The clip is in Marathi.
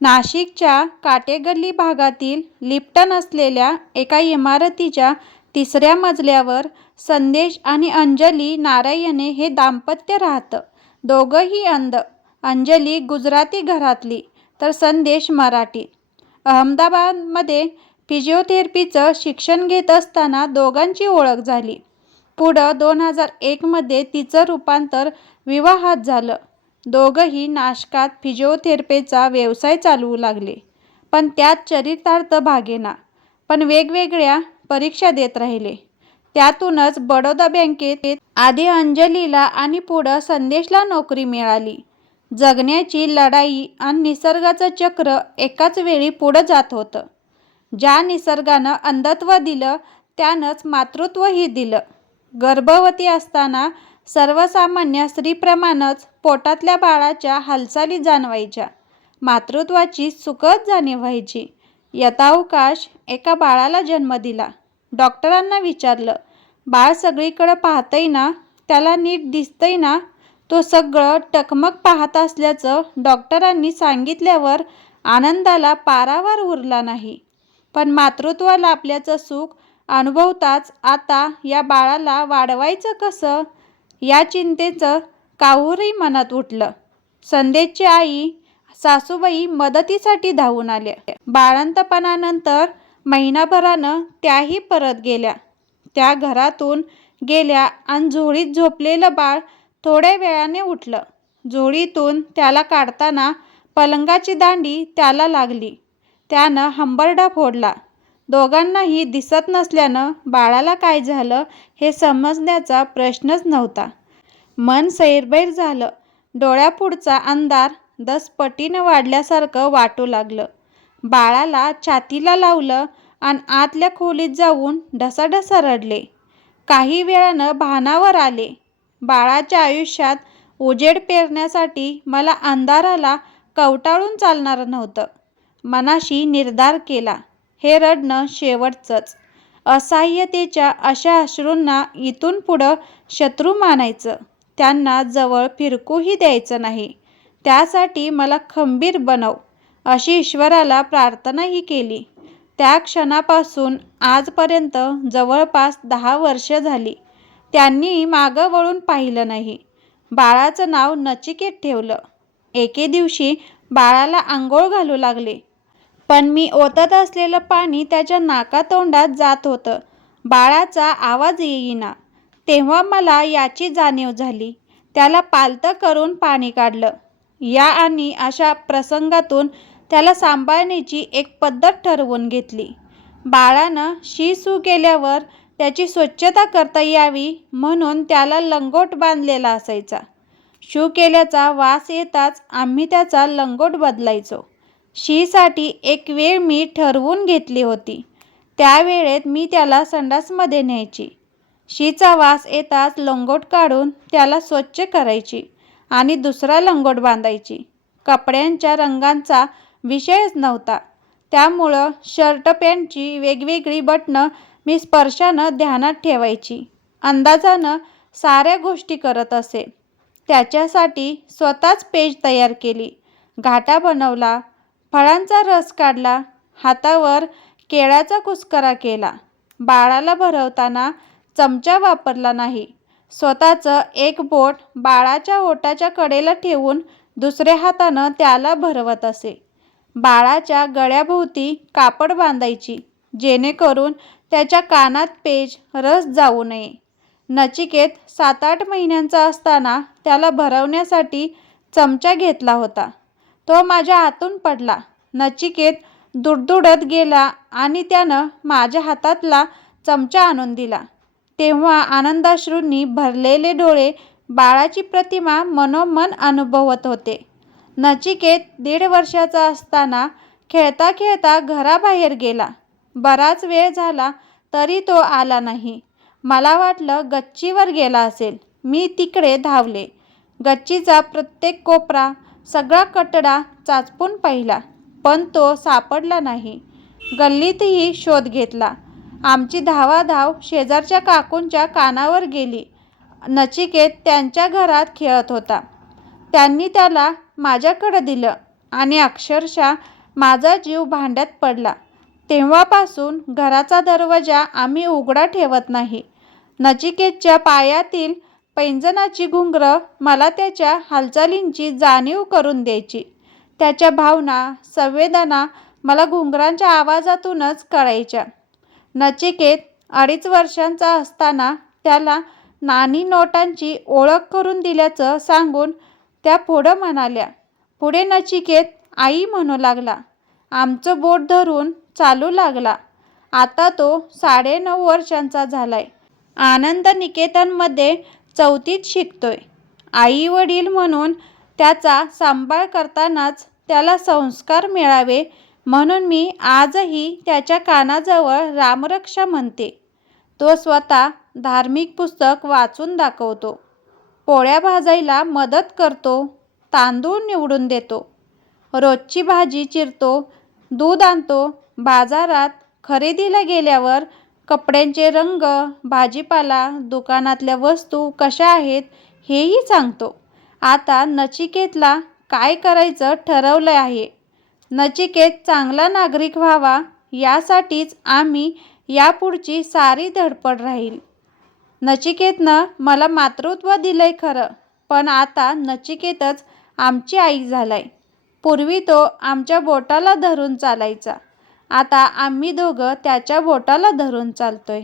नाशिकच्या काटेगल्ली भागातील लिप्टन असलेल्या एका इमारतीच्या तिसऱ्या मजल्यावर संदेश आणि अंजली नारायणे हे दाम्पत्य राहतं. दोघंही अंध. अंजली गुजराती घरातली तर संदेश मराठी. अहमदाबादमध्ये फिजिओथेरपीचं शिक्षण घेत असताना दोघांची ओळख झाली. पुढं दोन हजार एकमध्ये तिचं रूपांतर विवाहात झालं. दोघंही नाशकात फिजिओथेरपीचा व्यवसाय चालवू लागले. पण त्यात चरितार्थ भागेना. पण वेगवेगळ्या परीक्षा देत राहिले. त्यातूनच बडोदा बँकेत आधी अंजलीला आणि पुढं संदेशला नोकरी मिळाली. जगण्याची लढाई आणि निसर्गाचं चक्र एकाच वेळी पुढं जात होतं. ज्या निसर्गानं अंधत्व दिलं त्यानंच मातृत्वही दिलं. गर्भवती असताना सर्वसामान्य स्त्रीप्रमाणच पोटातल्या बाळाच्या हालचाली जाणवायच्या. मातृत्वाची सुखद जाणीव व्हायची. यथावकाश एका बाळाला जन्म दिला. डॉक्टरांना विचारलं, बाळ सगळीकडं पाहतंय ना? त्याला नीट दिसतंय ना? तो सगळं टकमक पाहत असल्याचं डॉक्टरांनी सांगितल्यावर आनंदाला पारावार उरला नाही. पण मातृत्व लाभल्याचं सुख अनुभवताच आता या बाळाला वाढवायचं कसं, या चिंतेचं काहूरही मनात उठलं. संदेशची आई सासूबाई मदतीसाठी धावून आल्या. बाळंतपणानंतर महिनाभरानं त्याही परत गेल्या. त्या घरातून गेल्या आणि झोळीत झोपलेलं बाळ थोड्या वेळाने उठलं. झोळीतून त्याला काढताना पलंगाची दांडी त्याला लागली. त्यानं हंबरडा फोडला. दोघांनाही दिसत नसल्यानं बाळाला काय झालं हे समजण्याचा प्रश्नच नव्हता. मन सैरभैर झालं. डोळ्यापुढचा अंधार दसपटीनं वाढल्यासारखं वाटू लागलं. बाळाला छातीला लावलं आणि आतल्या खोलीत जाऊन ढसाढसा रडले. काही वेळानं भानावर आले. बाळाच्या आयुष्यात उजेड पेरण्यासाठी मला अंधाराला कवटाळून चालणार नव्हतं. मनाशी निर्धार केला, हे रडणं शेवटचंच. असहाय्यतेच्या अशा अश्रूंना इथून पुढं शत्रू मानायचं. त्यांना जवळ फिरकूही द्यायचं नाही. त्यासाठी मला खंबीर बनव, अशी ईश्वराला प्रार्थनाही केली. त्या क्षणापासून आजपर्यंत जवळपास दहा वर्षं झाली. त्यांनी मागं वळून पाहिलं नाही. बाळाचं नाव नचिकेत ठेवलं. एके दिवशी बाळाला आंघोळ घालू लागले. पण मी ओतत असलेलं पाणी त्याच्या नाकातोंडात जात होतं. बाळाचा आवाज येईना. तेव्हा मला याची जाणीव झाली. त्याला पालथं करून पाणी काढलं. या आणि अशा प्रसंगातून त्याला सांभाळण्याची एक पद्धत ठरवून घेतली. बाळानं शी सू केल्यावर त्याची स्वच्छता करता यावी म्हणून त्याला लंगोट बांधलेला असायचा. शू केल्याचा वास येताच आम्ही त्याचा लंगोट बदलायचो. शीसाठी एक वेळ मी ठरवून घेतली होती. त्या वेळेत मी त्याला संडासमध्ये न्यायची. शीचा वास येताच लंगोट काढून त्याला स्वच्छ करायची आणि दुसरा लंगोट बांधायची. कपड्यांच्या रंगांचा विषयच नव्हता. त्यामुळं शर्ट पॅन्टची वेगवेगळी बटणं मी स्पर्शानं ध्यानात ठेवायची. अंदाजानं साऱ्या गोष्टी करत असे. त्याच्यासाठी स्वतःच पेज तयार केली. घाटा बनवला. फळांचा रस काढला. हातावर केळ्याचा कुस्करा केला. बाळाला भरवताना चमचा वापरला नाही. स्वतःचं एक बोट बाळाच्या ओटाच्या कडेला ठेवून दुसऱ्या हातानं त्याला भरवत असे. बाळाच्या गळ्याभोवती कापड बांधायची, जेणेकरून त्याच्या कानात पेज, रस जाऊ नये. नचिकेत सात-आठ महिन्यांचा असताना त्याला भरवण्यासाठी चमचा घेतला होता. तो माझ्या हातून पडला. नचिकेत दुडदुडत गेला आणि त्यानं माझ्या हातातला चमचा आणून दिला. तेव्हा आनंदाश्रूंनी भरलेले डोळे बाळाची प्रतिमा मनोमन अनुभवत होते. नचिकेत दीड वर्षाचा असताना खेळता खेळता घराबाहेर गेला. बराच वेळ झाला तरी तो आला नाही. मला वाटलं गच्चीवर गेला असेल. मी तिकडे धावले. गच्चीचा प्रत्येक कोपरा, सगळा कटडा चाचपून पाहिला. पण तो सापडला नाही. गल्लीतही शोध घेतला. आमची धावाधाव शेजारच्या काकूंच्या कानावर गेली. नचिकेत त्यांच्या घरात खेळत होता. त्यांनी त्याला माझ्याकडं दिलं. आणि अक्षरशः माझा जीव भांड्यात पडला. तेव्हापासून घराचा दरवाजा आम्ही उघडा ठेवत नाही. नचिकेतच्या पायातील पैंजणाची घुंगरं मला त्याच्या हालचालींची जाणीव करून द्यायची. त्याच्या भावना, संवेदना मला घुंगरांच्या आवाजातूनच कळायच्या. नचिकेत अडीच वर्षांचा असताना त्याला नाणी-नोटांची ओळख करून दिल्याचं सांगून त्या पुढं म्हणाल्या. पुढे नचिकेत आई म्हणू लागला. आमचं बोट धरून चालू लागला. आता तो साडेनऊ वर्षांचा झालाय. आनंद निकेतनमध्ये चौथीत शिकतोय. आई-वडील म्हणून त्याचा सांभाळ करतानाच त्याला संस्कार मिळावे म्हणून मी आजही त्याच्या कानाजवळ रामरक्षा म्हणते. तो स्वतः धार्मिक पुस्तक वाचून दाखवतो. पोळ्या भाजायला मदत करतो. तांदूळ निवडून देतो. रोजची भाजी चिरतो. दूध आणतो. बाजारात खरेदीला गेल्यावर कपड्यांचे रंग, भाजीपाला, दुकानातल्या वस्तू कशा आहेत हेही सांगतो. आता नचिकेतला काय करायचं ठरवलं आहे. नचिकेत चांगला नागरिक व्हावा यासाठीच आम्ही यापुढची सारी धडपड राहील. नचिकेतनं मला मातृत्व दिलंय खरं, पण आता नचिकेतच आमची आई झालाय. पूर्वी तो आमच्या बोटाला धरून चालायचा. आता आम्ही दोघं त्याच्या बोटाला धरून चालतोय.